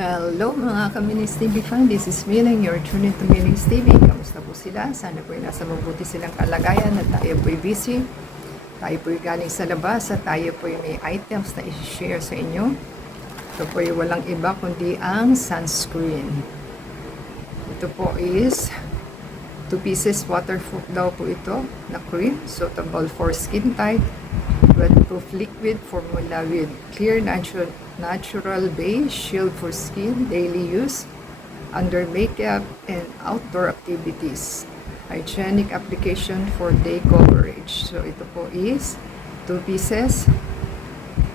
Hello mga ka-Minis TV fan, this is Miling, your tune into Milis TV. Kamusta po sila? Sana po ay nasa mabuti silang kalagayan at tayo po ay busy. Tayo po ay galing sa labas at tayo po ay may items na i-share sa inyo. Ito po ay walang iba kundi ang sunscreen. Ito po is 2 pieces waterproof daw po ito na cream, suitable for skin type, wetproof liquid formula with clear natural base shield for skin daily use under makeup and outdoor activities, hygienic application for day coverage. So ito po is 2 pieces.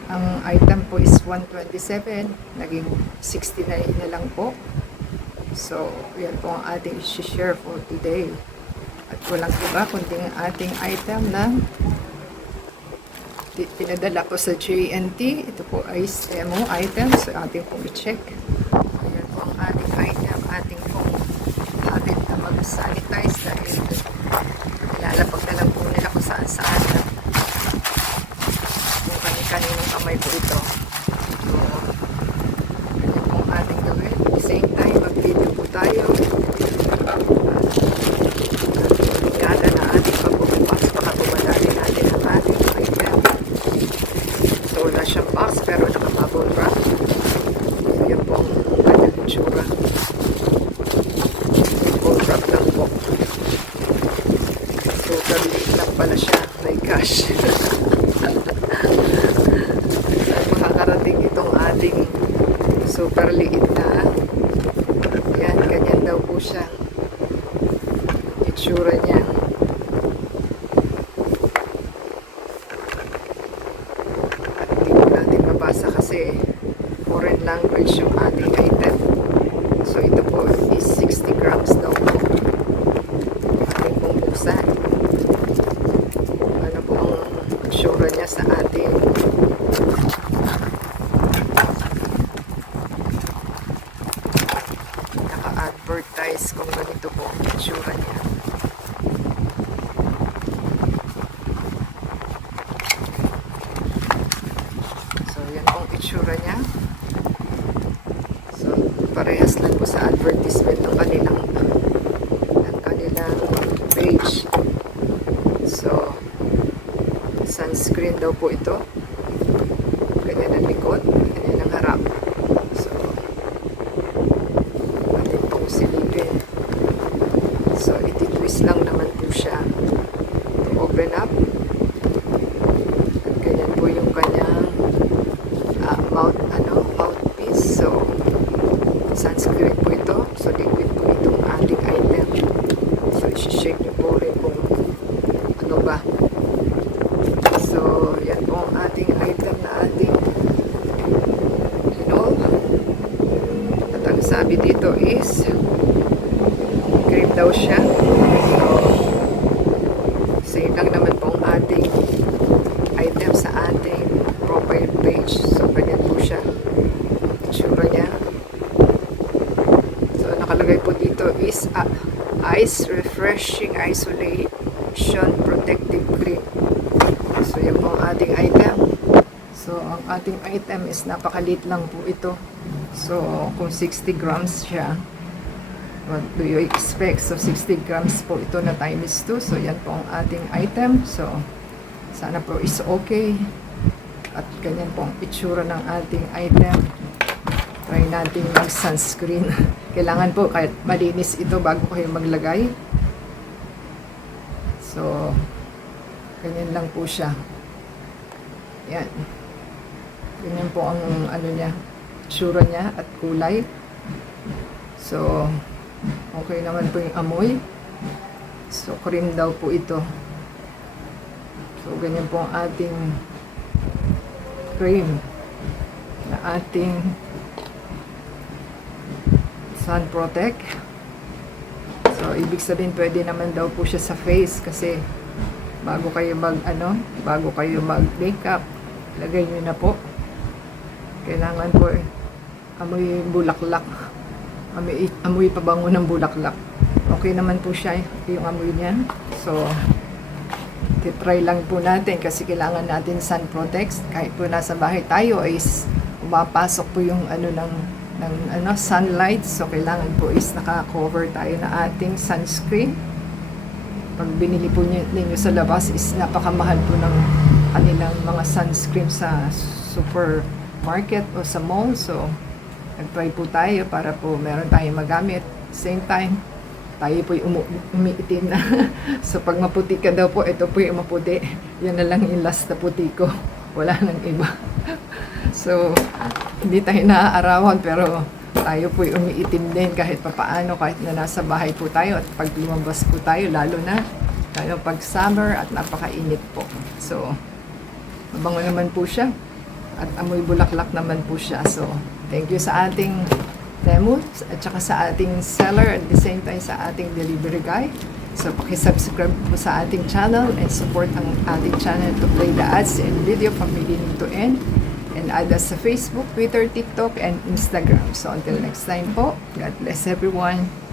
Ang item po is 127, naging 69 na lang po. So yan po ang ating i-share for today. At walang iba kundi ang ating item na pinadala ko sa JNT. Ito po ay demo item. So ating pong i-check. Ayan po ang ating item. Ating pong habit na mag-sanitize dahil ilalapag na lang po nila kung saan saan. Kung kani-kaninong kamay po ito. So ayan po ang ating gawin. At the same time, mag-video po tayo. Ingatan na ating pagbubukas. Baka pumadali natin ang ating item. So wala siyang box pero nakabubble wrap. So yan po ang kanyang itsura. Bubble wrap lang po. So galiit lang pala siya. My gosh. Saan makakarating itong ating super liit na. Yan, ganyan daw po siya. Itsura niya. Basa kasi foreign language yung ating item. So ito po is 60 grams daw po. Ating pong buksan. Ano po ang itsura niya sa ating naka-advertise kung ganito po ang itsura niya. Itsura niya. So, parehas lang po sa advertisement ng kanilang page. So, sunscreen daw po ito. Ganyan ang likod, ganyan ang harap. So, atin pong silipin. So, iti-twist lang naman po siya. To open up. At ganyan po yung kanyang mouthpiece. So sunscreen po ito. So liquid po itong ating item. So isi-shake nyo po rin kung ano ba. So yan po ang ating item na ating linol. At ang sabi dito is cream daw siya. So same lang naman po ang ating item sa ating profile page. So ganyan po siya itsura niya. So nakalagay po dito is Ice Refreshing Isolation Protective Cream. So yan po ang ating item. So ang ating item is napakalit lang po ito. So kung 60 grams siya, what do you expect? So 60 grams po ito na times 2. So yan po ang ating item. So sana po is okay. At ganyan po ang itsura ng ating item. Try natin mag-sunscreen. Kailangan po kahit malinis ito bago kayo maglagay. So, ganyan lang po siya. Yan. Ganyan po ang ano niya, itsura niya at kulay. So, okay naman po yung amoy. So, cream daw po ito. So, ganyan po ang ating cream na ating sun protect. So ibig sabihin pwede naman daw po siya sa face kasi bago kayo mag makeup, lagay niyo na po. Kailangan po amoy bulaklak. Amoy pabango ng bulaklak. Okay naman po siya yung amoy niya. So try lang po natin kasi kailangan natin sun protect. Kahit po nasa bahay tayo ay pumapasok po yung ano ng sunlight. So, kailangan po is naka-cover tayo na ating sunscreen. Pag binili po ninyo sa labas is napakamahal po ng kanilang mga sunscreen sa supermarket o sa mall. So, nag-try po tayo para po meron tayong magamit. Same time, tayo po'y umiitim na. So, pag maputi ka daw po, ito po yung maputi. Yan na lang yung last na puti ko. Wala nang iba. So, hindi tayo naaarawan, pero tayo po'y umiitim din kahit papaano, kahit na nasa bahay po tayo. At pag lumabas po tayo, lalo na tayo pag summer at napakainit po. So, mabango naman po siya. At amoy bulaklak naman po siya. So, thank you sa ating Temu at saka sa ating seller at the same time sa ating delivery guy. So, pakisubscribe po sa ating channel and support ang ating channel to play the ads and video from beginning to end. And add us sa Facebook, Twitter, TikTok, and Instagram. So, until next time po, God bless everyone.